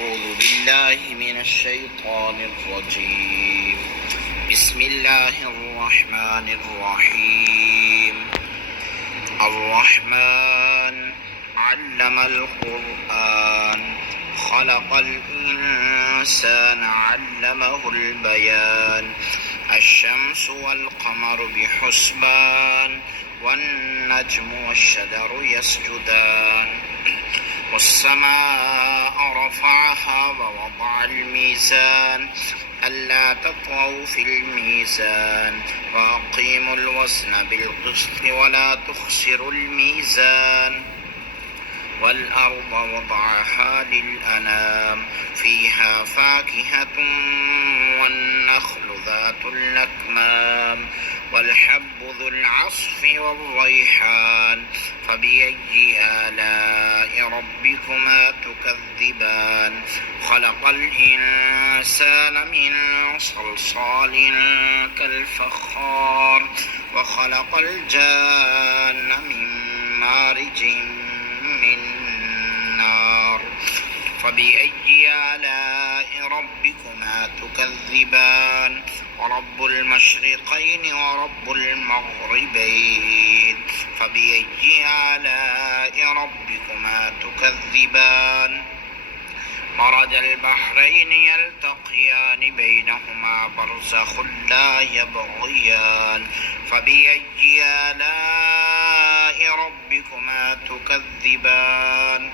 أعوذ بالله من الشيطان الرجيم. بسم الله الرحمن الرحيم. الرحمن علم القرآن خلق الإنسان علمه البيان. الشمس والقمر بحسبان والنجم والشجر يسجدان. والسماء رفعها ووضع الميزان ألا تطغوا في الميزان وأقيموا الوزن بالقسط ولا تخسروا الميزان. والأرض وضعها للأنام فيها فاكهة والنخل ذات الأكمام والحب ذو العصف والريحان. فبأي آلاء ربكما تكذبان. خلق الإنسان من صلصال كالفخار وخلق الجان من مارج من نار. فبأي آلاء ربكما تكذبان. ورب المشرقين ورب المغربين. فبأي آلاء ربكما تكذبان. مرج البحرين يلتقيان بينهما برزخ لا يبغيان. فبأي آلاء ربكما تكذبان.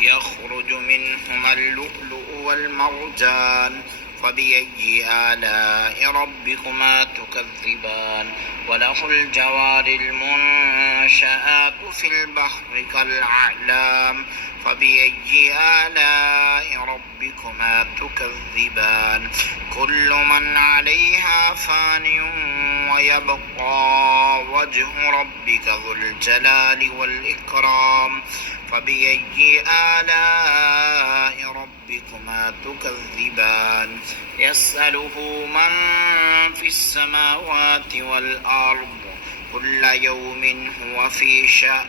يخرج منهما اللؤلؤ والمرجان. فبأي آلاء ربكما تكذبان. وله الجوار المنشآت في البحر كالأعلام. فبأي آلاء ربكما تكذبان. كل من عليها فان ويبقى وجه ربك ذو الجلال والإكرام. فبأي آلاء ربكما تكذبان. يسأله من في السماوات والأرض كل يوم هو في شأن.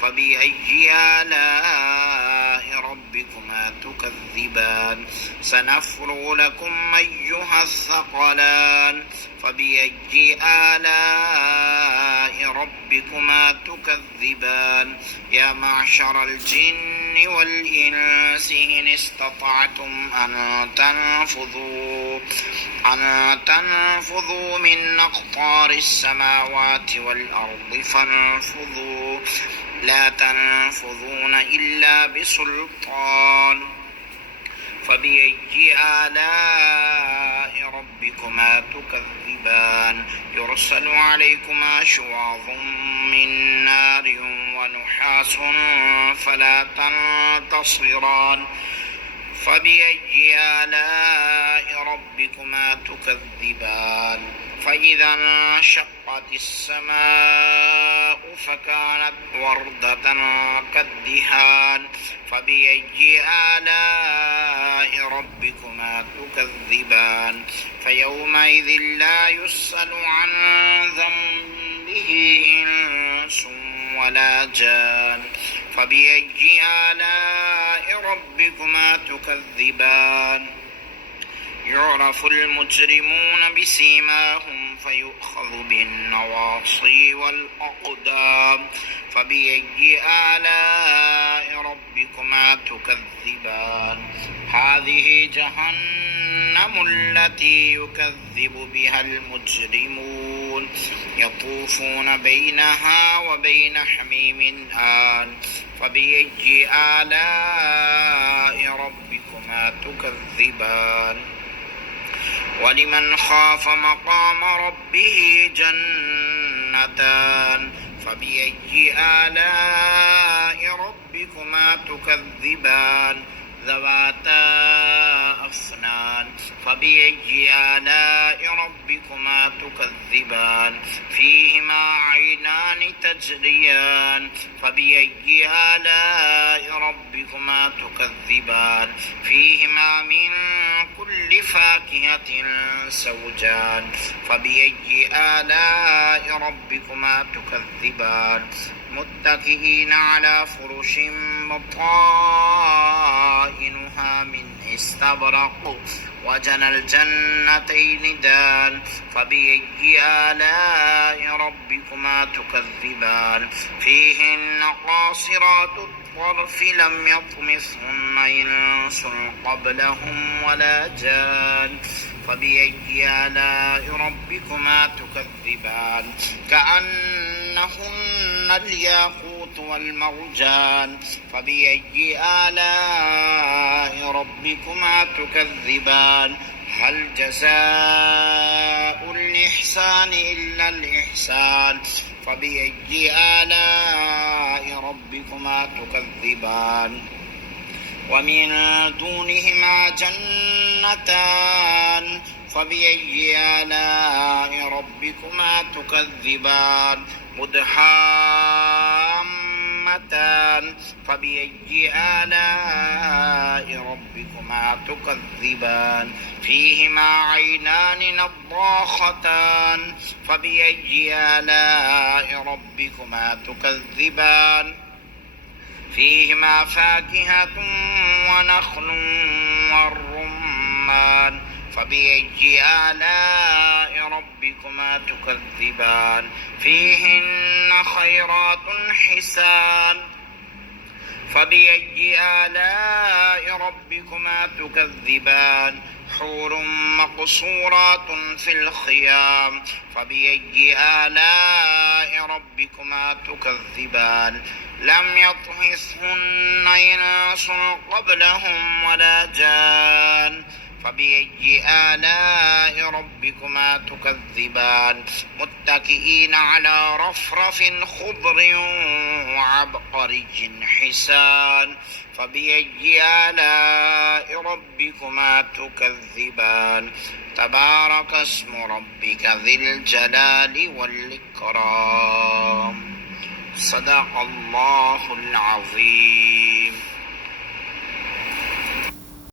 فبأي آلاء ربكما تكذبان. سنفرغ لكم أيها الثقلان. فبأي آلاء ربكما تكذبان. يا معشر الجن والإنس إن استطعتم أن تنفذوا من أقطار السماوات والأرض فانفذوا لا تنفذون إلا بسلطان. فبأي آلاء ربكما تكذبان. يرسل عليكما شواظ من نار ونحاس فلا تنتصران. فبأي آلاء ربكما تكذبان. فإذا انشقت السماء فكانت وردة كالدهان. فبأي آلاء ربكما تكذبان. فيومئذ لا يسأل عن ذنبه إنس ولا جان. فبأي آلاء ربكما تكذبان. يعرف المجرمون بسيماهم فيؤخذ بالنواصي والأقدام. فبأي آلاء ربكما تكذبان. هذه جهنم التي يكذب بها المجرمون يطوفون بينها وبين حميم آن. فبأي آلاء ربكما تكذبان. ولمن خاف مقام ربه جنتان. فبأي آلاء ربكما تكذبان. ذواتا أفنان. فبأي آلاء ربكما تكذبان. فيهما عينان تجريان. فبأي آلاء ربكما تكذبان. فيهما من كل فاكهة زوجان. فبأي آلاء ربكما تكذبان. متكئين على فرش مطائنة خزائنها من استبرق وجنى الجنتين دان فبأي آلاء ربكما تكذبان فيهن قاصرات الطرف لم يطمثهن إنس قبلهم ولا جان فبأي آلاء ربكما تكذبان كأنهن الياقوت والمرجان فبأي آلاء ربكما تكذبان هل جزاء الإحسان إلا الإحسان فبأي آلاء ربكما تكذبان ومن دونهما جنتان فبأي آلاء ربكما تكذبان مدحامتان فبأي آلاء ربكما تكذبان فيهما عينان نضاختان فبأي آلاء ربكما تكذبان فيهما فاكهة ونخل والرمان فبأي آلاء ربكما تكذبان فيهن خيرات حسان فبأي آلاء ربكما تكذبان حور مقصورات في الخيام فبأي آلاء ربكما تكذبان لم يطمثهن إنس قبلهم ولا جان فبأي آلاء ربكما تكذبان متكئين على رفرف خضر وعبقري حسان فبأي آلاء ربكما تكذبان تبارك اسم ربك ذي الجلال والإكرام صدق الله العظيم